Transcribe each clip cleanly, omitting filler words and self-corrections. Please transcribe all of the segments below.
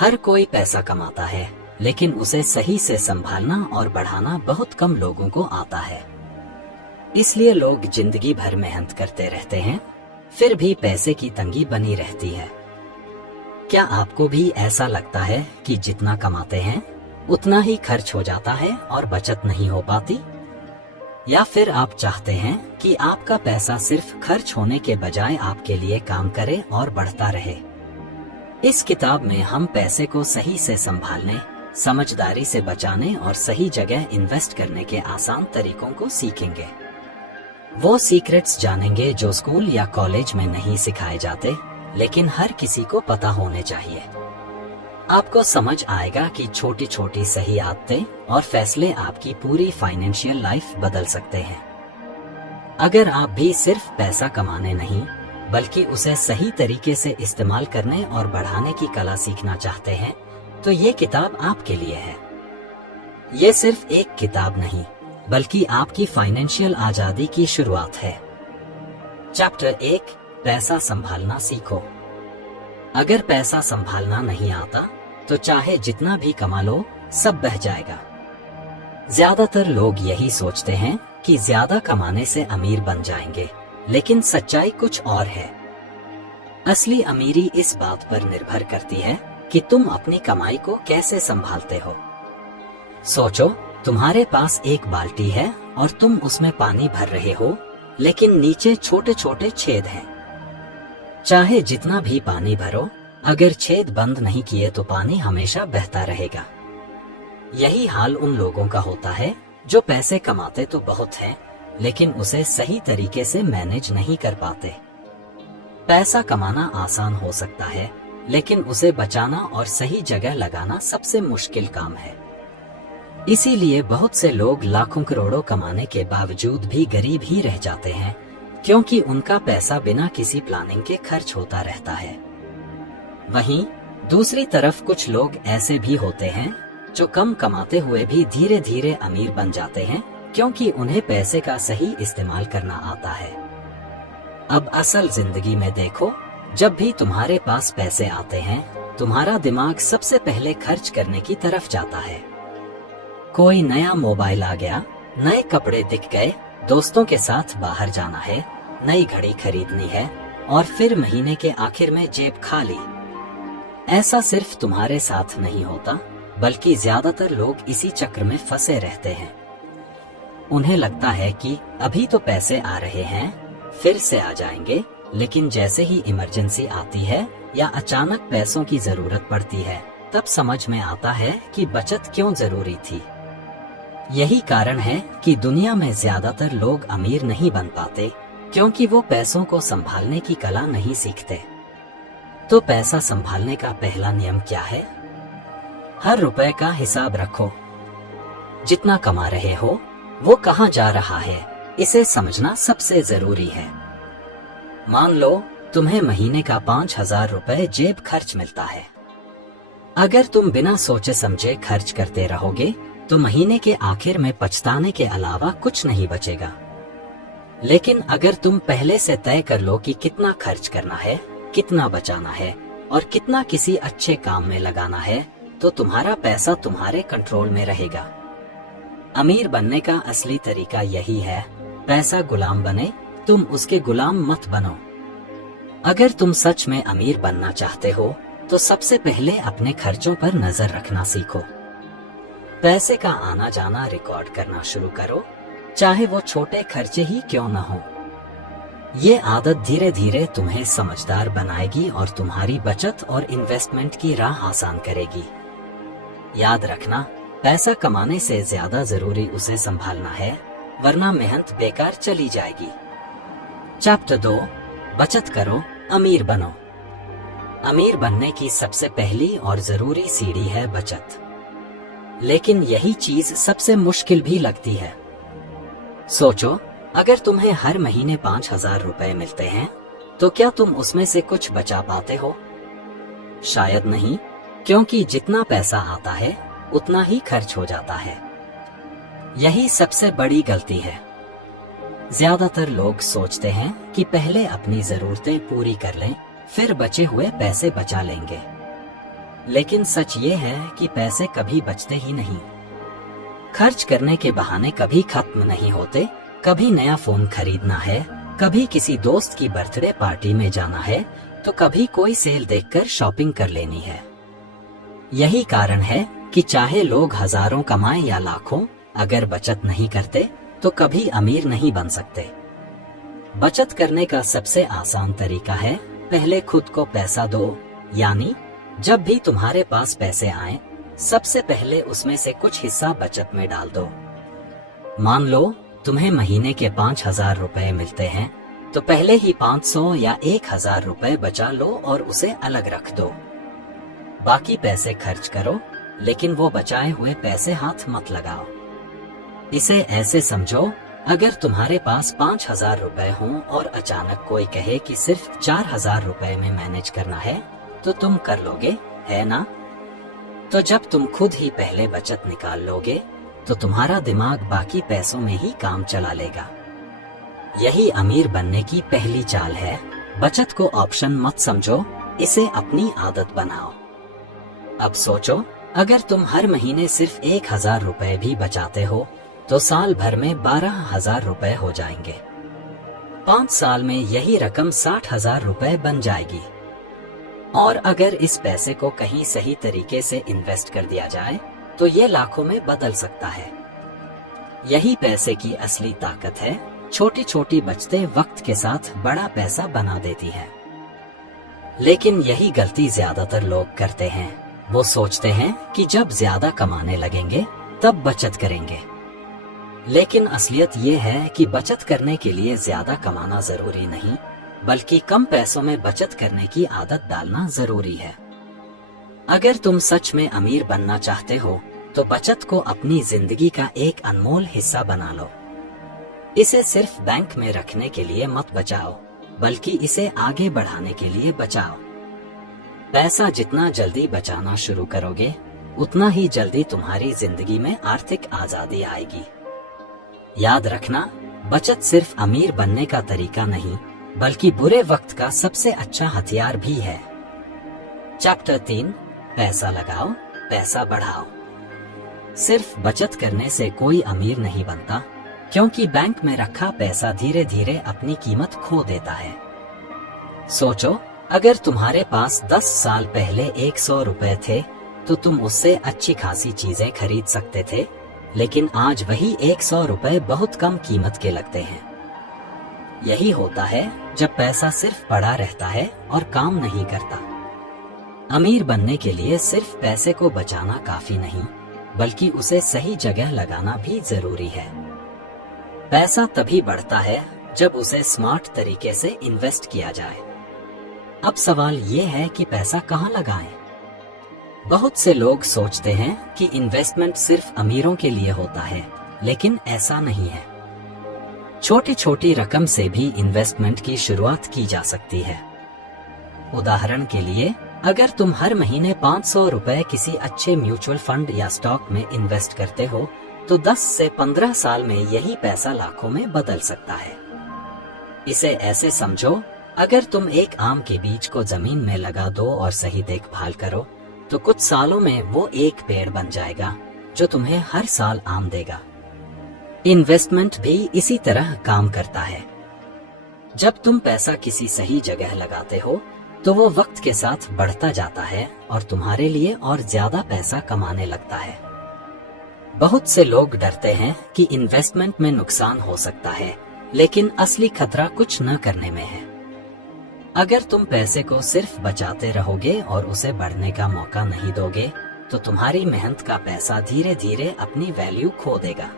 हर कोई पैसा कमाता है, लेकिन उसे सही से संभालना और बढ़ाना बहुत कम लोगों को आता है। इसलिए लोग जिंदगी भर मेहनत करते रहते हैं, फिर भी पैसे की तंगी बनी रहती है। क्या आपको भी ऐसा लगता है कि जितना कमाते हैं उतना ही खर्च हो जाता है और बचत नहीं हो पाती? या फिर आप चाहते हैं कि आपका पैसा सिर्फ खर्च होने के बजाय आपके लिए काम करे और बढ़ता रहे? इस किताब में हम पैसे को सही से संभालने, समझदारी से बचाने और सही जगह इन्वेस्ट करने के आसान तरीकों को सीखेंगे। वो सीक्रेट्स जानेंगे जो स्कूल या कॉलेज में नहीं सिखाए जाते, लेकिन हर किसी को पता होने चाहिए। आपको समझ आएगा कि छोटी छोटी सही आदतें और फैसले आपकी पूरी फाइनेंशियल लाइफ बदल सकते हैं। अगर आप भी सिर्फ पैसा कमाने नहीं, बल्कि उसे सही तरीके से इस्तेमाल करने और बढ़ाने की कला सीखना चाहते हैं, तो ये किताब आपके लिए है। ये सिर्फ एक किताब नहीं, बल्कि आपकी फाइनेंशियल आजादी की शुरुआत है। चैप्टर 1, पैसा संभालना सीखो। अगर पैसा संभालना नहीं आता, तो चाहे जितना भी कमा लो, सब बह जाएगा। ज्यादातर लोग यही सोचते हैं कि ज्यादा कमाने से अमीर बन जाएंगे, लेकिन सच्चाई कुछ और है। असली अमीरी इस बात पर निर्भर करती है कि तुम अपनी कमाई को कैसे संभालते हो। सोचो, तुम्हारे पास एक बाल्टी है और तुम उसमें पानी भर रहे हो, लेकिन नीचे छोटे छोटे छेद हैं। चाहे जितना भी पानी भरो, अगर छेद बंद नहीं किए तो पानी हमेशा बहता रहेगा। यही हाल उन लोगों का होता है जो पैसे कमाते तो बहुत हैं, लेकिन उसे सही तरीके से मैनेज नहीं कर पाते। पैसा कमाना आसान हो सकता है, लेकिन उसे बचाना और सही जगह लगाना सबसे मुश्किल काम है। इसीलिए बहुत से लोग लाखों करोड़ों कमाने के बावजूद भी गरीब ही रह जाते हैं, क्योंकि उनका पैसा बिना किसी प्लानिंग के खर्च होता रहता है। वहीं दूसरी तरफ कुछ लोग ऐसे भी होते हैं जो कम कमाते हुए भी धीरे धीरे अमीर बन जाते हैं, क्योंकि उन्हें पैसे का सही इस्तेमाल करना आता है। अब असल जिंदगी में देखो, जब भी तुम्हारे पास पैसे आते हैं, तुम्हारा दिमाग सबसे पहले खर्च करने की तरफ जाता है। कोई नया मोबाइल आ गया, नए कपड़े दिख गए, दोस्तों के साथ बाहर जाना है, नई घड़ी खरीदनी है, और फिर महीने के आखिर में जेब खाली। ऐसा सिर्फ तुम्हारे साथ नहीं होता, बल्कि ज्यादातर लोग इसी चक्र में फंसे रहते हैं। उन्हें लगता है कि अभी तो पैसे आ रहे हैं, फिर से आ जाएंगे, लेकिन जैसे ही इमरजेंसी आती है या अचानक पैसों की जरूरत पड़ती है, तब समझ में आता है कि बचत क्यों जरूरी थी। यही कारण है कि दुनिया में ज्यादातर लोग अमीर नहीं बन पाते, क्योंकि वो पैसों को संभालने की कला नहीं सीखते। तो पैसा संभालने का पहला नियम क्या है? हर रुपए का हिसाब रखो। जितना कमा रहे हो, वो कहाँ जा रहा है, इसे समझना सबसे जरूरी है। मान लो तुम्हें महीने का 5,000 रुपए जेब खर्च मिलता है। अगर तुम बिना सोचे समझे खर्च करते रहोगे, तो महीने के आखिर में पछताने के अलावा कुछ नहीं बचेगा। लेकिन अगर तुम पहले से तय कर लो कि कितना खर्च करना है, कितना बचाना है और कितना किसी अच्छे काम में लगाना है, तो तुम्हारा पैसा तुम्हारे कंट्रोल में रहेगा। अमीर बनने का असली तरीका यही है, पैसा गुलाम बने, तुम उसके गुलाम मत बनो। अगर तुम सच में अमीर बनना चाहते हो, तो सबसे पहले अपने खर्चों पर नजर रखना सीखो। पैसे का आना जाना रिकॉर्ड करना शुरू करो, चाहे वो छोटे खर्चे ही क्यों न हो। ये आदत धीरे धीरे तुम्हें समझदार बनाएगी और तुम्हारी बचत और इन्वेस्टमेंट की राह आसान करेगी। याद रखना, पैसा कमाने से ज्यादा जरूरी उसे संभालना है, वरना मेहनत बेकार चली जाएगी। चैप्टर 2, बचत करो, अमीर बनो। अमीर बनने की सबसे पहली और जरूरी सीढ़ी है बचत। लेकिन यही चीज सबसे मुश्किल भी लगती है। सोचो, अगर तुम्हें हर महीने 5,000 रुपए मिलते हैं, तो क्या तुम उसमें से कुछ बचा पाते हो? शायद नहीं, क्योंकि जितना पैसा आता है उतना ही खर्च हो जाता है। यही सबसे बड़ी गलती है। ज्यादातर लोग सोचते हैं कि पहले अपनी जरूरतें पूरी कर लें, फिर बचे हुए पैसे बचा लेंगे। लेकिन सच ये है कि पैसे कभी बचते ही नहीं। खर्च करने के बहाने कभी खत्म नहीं होते। कभी नया फोन खरीदना है, कभी किसी दोस्त की बर्थडे पार्टी में जाना है, तो कभी कोई सेल देखकर शॉपिंग कर लेनी है। यही कारण है कि चाहे लोग हजारों कमाएं या लाखों, अगर बचत नहीं करते तो कभी अमीर नहीं बन सकते। बचत करने का सबसे आसान तरीका है, पहले खुद को पैसा दो। यानी जब भी तुम्हारे पास पैसे आए, सबसे पहले उसमें से कुछ हिस्सा बचत में डाल दो। मान लो तुम्हें महीने के 5,000 रुपए मिलते हैं, तो पहले ही 500 या 1,000 रुपए बचा लो और उसे अलग रख दो। बाकी पैसे खर्च करो, लेकिन वो बचाए हुए पैसे हाथ मत लगाओ। इसे ऐसे समझो, अगर तुम्हारे पास 5,000 रुपए हों और अचानक कोई कहे कि सिर्फ 4,000 रुपए में मैनेज करना है, तो तुम कर लोगे, है ना? तो जब तुम खुद ही पहले बचत निकाल लोगे, तो तुम्हारा दिमाग बाकी पैसों में ही काम चला लेगा। यही अमीर बनने की पहली चाल है। बचत को ऑप्शन मत समझो, इसे अपनी आदत बनाओ। अब सोचो, अगर तुम हर महीने सिर्फ 1,000 रुपए भी बचाते हो, तो साल भर में 12,000 रुपए हो जाएंगे। 5 साल में यही रकम 60,000 रुपए बन जाएगी। और अगर इस पैसे को कहीं सही तरीके से इन्वेस्ट कर दिया जाए, तो ये लाखों में बदल सकता है। यही पैसे की असली ताकत है। छोटी छोटी बचतें वक्त के साथ बड़ा पैसा बना देती है। लेकिन यही गलती ज्यादातर लोग करते हैं। वो सोचते हैं कि जब ज्यादा कमाने लगेंगे तब बचत करेंगे। लेकिन असलियत ये है कि बचत करने के लिए ज्यादा कमाना जरूरी नहीं, बल्कि कम पैसों में बचत करने की आदत डालना जरूरी है। अगर तुम सच में अमीर बनना चाहते हो, तो बचत को अपनी जिंदगी का एक अनमोल हिस्सा बना लो। इसे सिर्फ बैंक में रखने के लिए मत बचाओ, बल्कि इसे आगे बढ़ाने के लिए बचाओ। पैसा जितना जल्दी बचाना शुरू करोगे, उतना ही जल्दी तुम्हारी जिंदगी में आर्थिक आजादी आएगी। याद रखना, बचत सिर्फ अमीर बनने का तरीका नहीं, बल्कि बुरे वक्त का सबसे अच्छा हथियार भी है। चैप्टर 3, पैसा लगाओ, पैसा बढ़ाओ। सिर्फ बचत करने से कोई अमीर नहीं बनता, क्योंकि बैंक में रखा पैसा धीरे धीरे अपनी कीमत खो देता है। सोचो, अगर तुम्हारे पास 10 साल पहले 100 रुपए थे, तो तुम उससे अच्छी खासी चीजें खरीद सकते थे। लेकिन आज वही 100 रुपए बहुत कम कीमत के लगते हैं। यही होता है जब पैसा सिर्फ पड़ा रहता है और काम नहीं करता। अमीर बनने के लिए सिर्फ पैसे को बचाना काफी नहीं, बल्कि उसे सही जगह लगाना भी जरूरी है। पैसा तभी बढ़ता है जब उसे स्मार्ट तरीके से इन्वेस्ट किया जाए। अब सवाल ये है कि पैसा कहाँ लगाएं? बहुत से लोग सोचते हैं कि इन्वेस्टमेंट सिर्फ अमीरों के लिए होता है, लेकिन ऐसा नहीं है। छोटी छोटी रकम से भी इन्वेस्टमेंट की शुरुआत की जा सकती है। उदाहरण के लिए, अगर तुम हर महीने 500 रुपए किसी अच्छे म्यूचुअल फंड या स्टॉक में इन्वेस्ट करते हो, तो 10 से 15 साल में यही पैसा लाखों में बदल सकता है। इसे ऐसे समझो, अगर तुम एक आम के बीज को जमीन में लगा दो और सही देखभाल करो, तो कुछ सालों में वो एक पेड़ बन जाएगा जो तुम्हें हर साल आम देगा। इन्वेस्टमेंट भी इसी तरह काम करता है। जब तुम पैसा किसी सही जगह लगाते हो, तो वो वक्त के साथ बढ़ता जाता है और तुम्हारे लिए और ज्यादा पैसा कमाने लगता है। बहुत से लोग डरते हैं कि इन्वेस्टमेंट में नुकसान हो सकता है, लेकिन असली खतरा कुछ न करने में है। अगर तुम पैसे को सिर्फ बचाते रहोगे और उसे बढ़ने का मौका नहीं दोगे, तो तुम्हारी मेहनत का पैसा धीरे धीरे अपनी वैल्यू खो देगा।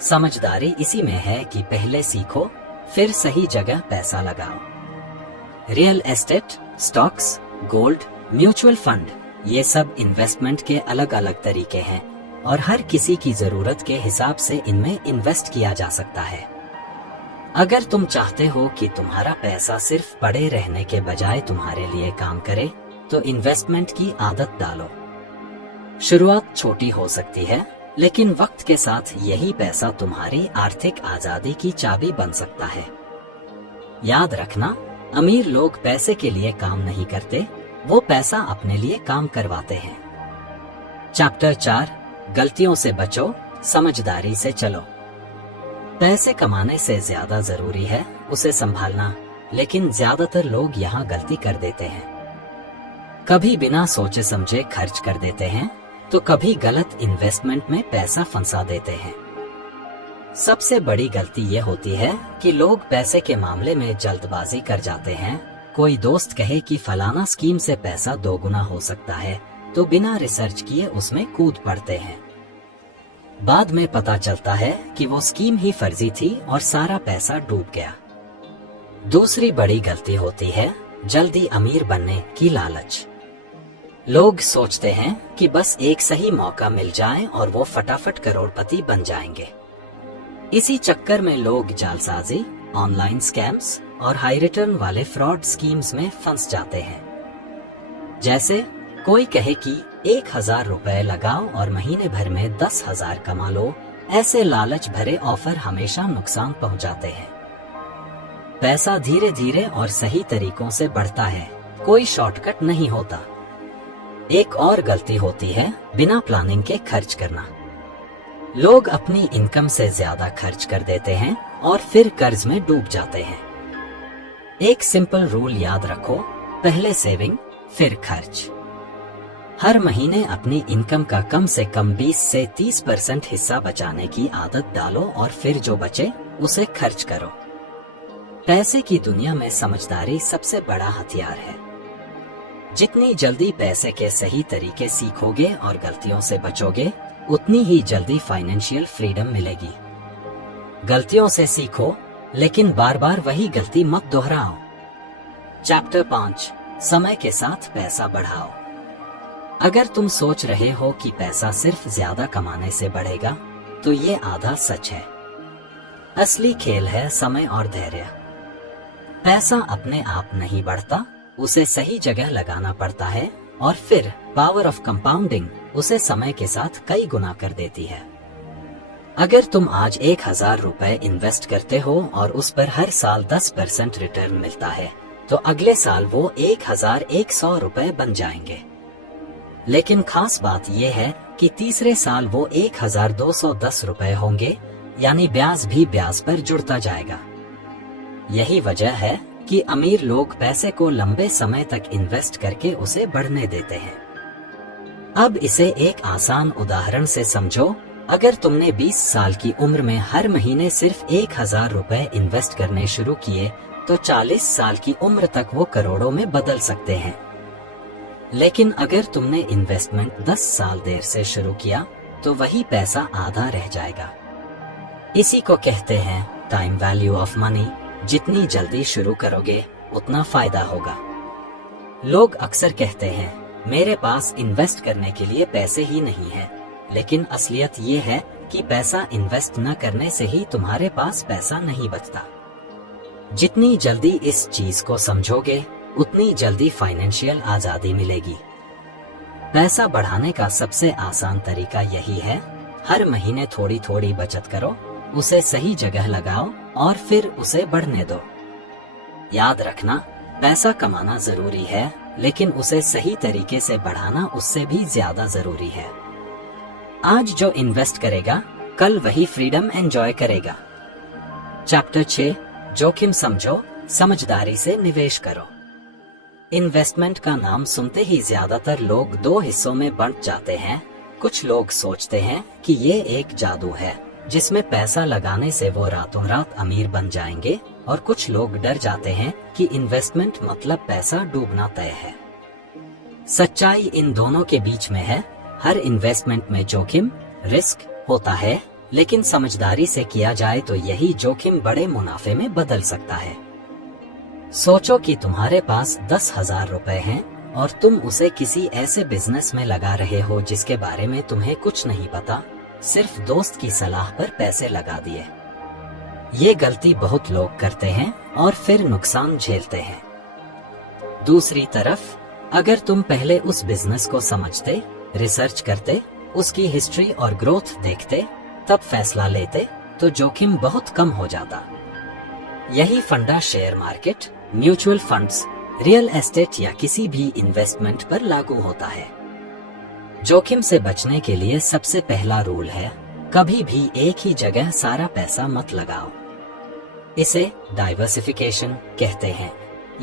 समझदारी इसी में है कि पहले सीखो, फिर सही जगह पैसा लगाओ। Real estate, stocks, gold, mutual fund, ये सब इन्वेस्टमेंट के अलग अलग तरीके हैं और हर किसी की जरूरत के हिसाब से इनमें इन्वेस्ट किया जा सकता है। अगर तुम चाहते हो कि तुम्हारा पैसा सिर्फ पड़े रहने के बजाय तुम्हारे लिए काम करे, तो इन्वेस्टमेंट की आदत डालो। शुरुआत छोटी हो सकती है, लेकिन वक्त के साथ यही पैसा तुम्हारी आर्थिक आजादी की चाबी बन सकता है। याद रखना, अमीर लोग पैसे के लिए काम नहीं करते, वो पैसा अपने लिए काम करवाते हैं। चैप्टर 4, गलतियों से बचो, समझदारी से चलो। पैसे कमाने से ज्यादा जरूरी है उसे संभालना, लेकिन ज्यादातर लोग यहाँ गलती कर देते हैं। कभी बिना सोचे समझे खर्च कर देते हैं, तो कभी गलत इन्वेस्टमेंट में पैसा फंसा देते हैं। सबसे बड़ी गलती ये होती है कि लोग पैसे के मामले में जल्दबाजी कर जाते हैं। कोई दोस्त कहे कि फलाना स्कीम से पैसा 2 गुना हो सकता है, तो बिना रिसर्च किए उसमें कूद पड़ते हैं। बाद में पता चलता है कि वो स्कीम ही फर्जी थी और सारा पैसा डूब गया। दूसरी बड़ी गलती होती है जल्दी अमीर बनने की लालच। लोग सोचते हैं कि बस एक सही मौका मिल जाए और वो फटाफट करोड़पति बन जाएंगे। इसी चक्कर में लोग जालसाजी, ऑनलाइन स्कैम्स और हाई रिटर्न वाले फ्रॉड स्कीम्स में फंस जाते हैं। जैसे कोई कहे कि 1000 रुपए लगाओ और महीने भर में 10,000 कमा लो। ऐसे लालच भरे ऑफर हमेशा नुकसान पहुंचाते हैं। पैसा धीरे धीरे और सही तरीकों से बढ़ता है, कोई शॉर्टकट नहीं होता। एक और गलती होती है बिना प्लानिंग के खर्च करना। लोग अपनी इनकम से ज्यादा खर्च कर देते हैं और फिर कर्ज में डूब जाते हैं। एक सिंपल रूल याद रखो, पहले सेविंग फिर खर्च। हर महीने अपनी इनकम का कम से कम 20 से 30% हिस्सा बचाने की आदत डालो और फिर जो बचे उसे खर्च करो। पैसे की दुनिया में समझदारी सबसे बड़ा हथियार है। जितनी जल्दी पैसे के सही तरीके सीखोगे और गलतियों से बचोगे, उतनी ही जल्दी फाइनेंशियल फ्रीडम मिलेगी। गलतियों से सीखो, लेकिन बार बार वही गलती मत दोहराओ। चैप्टर 5, समय के साथ पैसा बढ़ाओ। अगर तुम सोच रहे हो कि पैसा सिर्फ ज्यादा कमाने से बढ़ेगा, तो ये आधा सच है। असली खेल है समय और धैर्य। पैसा अपने आप नहीं बढ़ता, उसे सही जगह लगाना पड़ता है और फिर पावर ऑफ कंपाउंडिंग उसे समय के साथ कई गुना कर देती है। अगर तुम आज 1000 रुपए इन्वेस्ट करते हो और उस पर हर साल 10% रिटर्न मिलता है, तो अगले साल वो 1100 रुपए बन जाएंगे। लेकिन खास बात यह है कि तीसरे साल वो 1210 रुपए होंगे, यानी ब्याज भी ब्याज पर जुड़ता जाएगा। यही वजह है कि अमीर लोग पैसे को लंबे समय तक इन्वेस्ट करके उसे बढ़ने देते हैं। अब इसे एक आसान उदाहरण से समझो। अगर तुमने 20 साल की उम्र में हर महीने सिर्फ 1000 रुपए इन्वेस्ट करने शुरू किए, तो 40 साल की उम्र तक वो करोड़ों में बदल सकते हैं। लेकिन अगर तुमने इन्वेस्टमेंट 10 साल देर से शुरू किया, तो वही पैसा आधा रह जाएगा। इसी को कहते हैं टाइम वैल्यू ऑफ मनी। जितनी जल्दी शुरू करोगे, उतना फायदा होगा। लोग अक्सर कहते हैं, मेरे पास इन्वेस्ट करने के लिए पैसे ही नहीं है। लेकिन असलियत ये है कि पैसा इन्वेस्ट न करने से ही तुम्हारे पास पैसा नहीं बचता। जितनी जल्दी इस चीज को समझोगे, उतनी जल्दी फाइनेंशियल आजादी मिलेगी। पैसा बढ़ाने का सबसे आसान तरीका यही है, हर महीने थोड़ी थोड़ी बचत करो, उसे सही जगह लगाओ और फिर उसे बढ़ने दो। याद रखना, पैसा कमाना जरूरी है, लेकिन उसे सही तरीके से बढ़ाना उससे भी ज्यादा जरूरी है। आज जो इन्वेस्ट करेगा, कल वही फ्रीडम एंजॉय करेगा। चैप्टर 6, जोखिम समझो, समझदारी से निवेश करो। इन्वेस्टमेंट का नाम सुनते ही ज्यादातर लोग 2 हिस्सों में बंट जाते हैं। कुछ लोग सोचते हैं कि ये एक जादू है जिसमें पैसा लगाने से वो रातों रात अमीर बन जाएंगे, और कुछ लोग डर जाते हैं कि इन्वेस्टमेंट मतलब पैसा डूबना तय है। सच्चाई इन दोनों के बीच में है। हर इन्वेस्टमेंट में जोखिम, रिस्क होता है, लेकिन समझदारी से किया जाए तो यही जोखिम बड़े मुनाफे में बदल सकता है। सोचो कि तुम्हारे पास 10,000 रुपए हैं और तुम उसे किसी ऐसे बिजनेस में लगा रहे हो जिसके बारे में तुम्हें कुछ नहीं पता, सिर्फ दोस्त की सलाह पर पैसे लगा दिए। ये गलती बहुत लोग करते हैं और फिर नुकसान झेलते हैं। दूसरी तरफ, अगर तुम पहले उस बिजनेस को समझते, रिसर्च करते, उसकी हिस्ट्री और ग्रोथ देखते, तब फैसला लेते, तो जोखिम बहुत कम हो जाता। यही फंडा share market, mutual funds, real estate या किसी भी इन्वेस्टमेंट पर लागू होता है। जोखिम से बचने के लिए सबसे पहला रूल है, कभी भी एक ही जगह सारा पैसा मत लगाओ। इसे डाइवर्सिफिकेशन कहते हैं,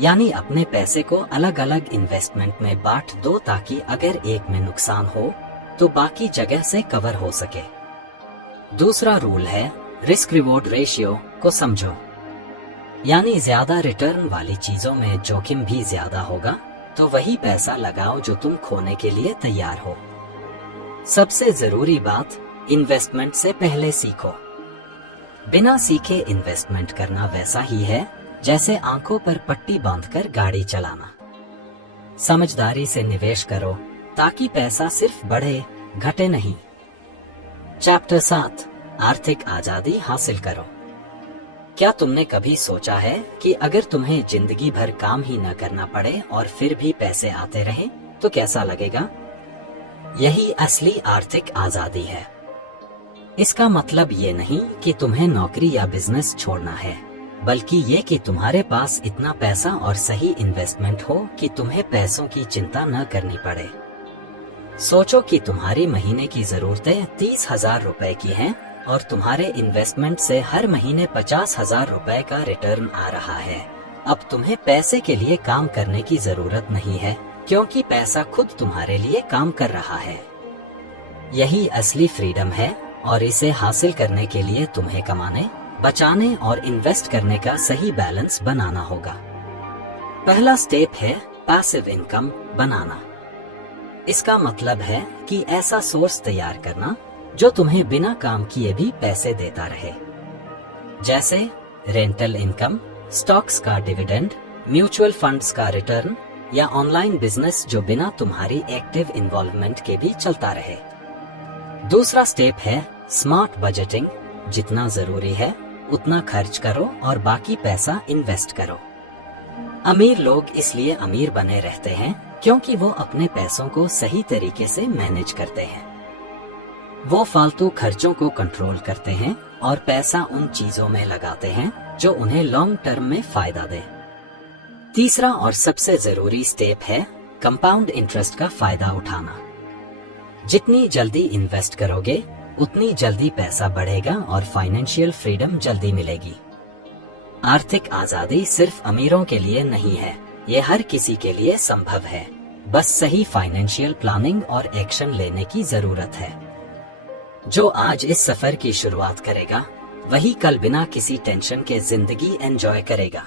यानी अपने पैसे को अलग अलग इन्वेस्टमेंट में बांट दो ताकि अगर एक में नुकसान हो तो बाकी जगह से कवर हो सके। दूसरा रूल है, रिस्क रिवॉर्ड रेशियो को समझो, यानी ज्यादा रिटर्न वाली चीजों में जोखिम भी ज्यादा होगा, तो वही पैसा लगाओ जो तुम खोने के लिए तैयार हो। सबसे जरूरी बात, इन्वेस्टमेंट से पहले सीखो। बिना सीखे इन्वेस्टमेंट करना वैसा ही है जैसे आंखों पर पट्टी बांधकर गाड़ी चलाना। समझदारी से निवेश करो ताकि पैसा सिर्फ बढ़े, घटे नहीं। चैप्टर 7, आर्थिक आजादी हासिल करो। क्या तुमने कभी सोचा है कि अगर तुम्हें जिंदगी भर काम ही न करना पड़े और फिर भी पैसे आते रहे तो कैसा लगेगा? यही असली आर्थिक आजादी है। इसका मतलब ये नहीं कि तुम्हें नौकरी या बिजनेस छोड़ना है, बल्कि ये कि तुम्हारे पास इतना पैसा और सही इन्वेस्टमेंट हो कि तुम्हें पैसों की चिंता न करनी पड़े। सोचो कि तुम्हारी महीने की जरूरतें 30,000 रुपए की हैं और तुम्हारे इन्वेस्टमेंट से हर महीने 50,000 रुपए का रिटर्न आ रहा है। अब तुम्हें पैसे के लिए काम करने की जरूरत नहीं है, क्योंकि पैसा खुद तुम्हारे लिए काम कर रहा है। यही असली फ्रीडम है और इसे हासिल करने के लिए तुम्हें कमाने, बचाने और इन्वेस्ट करने का सही बैलेंस बनाना होगा। पहला स्टेप है पैसिव इनकम बनाना। इसका मतलब है कि ऐसा सोर्स तैयार करना जो तुम्हें बिना काम किए भी पैसे देता रहे, जैसे रेंटल इनकम, स्टॉक्स का डिविडेंड, म्यूचुअल फंड्स का रिटर्न या ऑनलाइन बिजनेस जो बिना तुम्हारी एक्टिव इन्वॉल्वमेंट के भी चलता रहे। दूसरा स्टेप है स्मार्ट बजटिंग। जितना जरूरी है उतना खर्च करो और बाकी पैसा इन्वेस्ट करो। अमीर लोग इसलिए अमीर बने रहते हैं क्योंकि वो अपने पैसों को सही तरीके से मैनेज करते हैं। वो फालतू खर्चों को कंट्रोल करते हैं और पैसा उन चीजों में लगाते हैं जो उन्हें लॉन्ग टर्म में फायदा दे। तीसरा और सबसे जरूरी स्टेप है कंपाउंड इंटरेस्ट का फायदा उठाना। जितनी जल्दी इन्वेस्ट करोगे उतनी जल्दी पैसा बढ़ेगा और फाइनेंशियल फ्रीडम जल्दी मिलेगी। आर्थिक आजादी सिर्फ अमीरों के लिए नहीं है, ये हर किसी के लिए संभव है। बस सही फाइनेंशियल प्लानिंग और एक्शन लेने की जरूरत है। जो आज इस सफर की शुरुआत करेगा वही कल बिना किसी टेंशन के जिंदगी एंजॉय करेगा।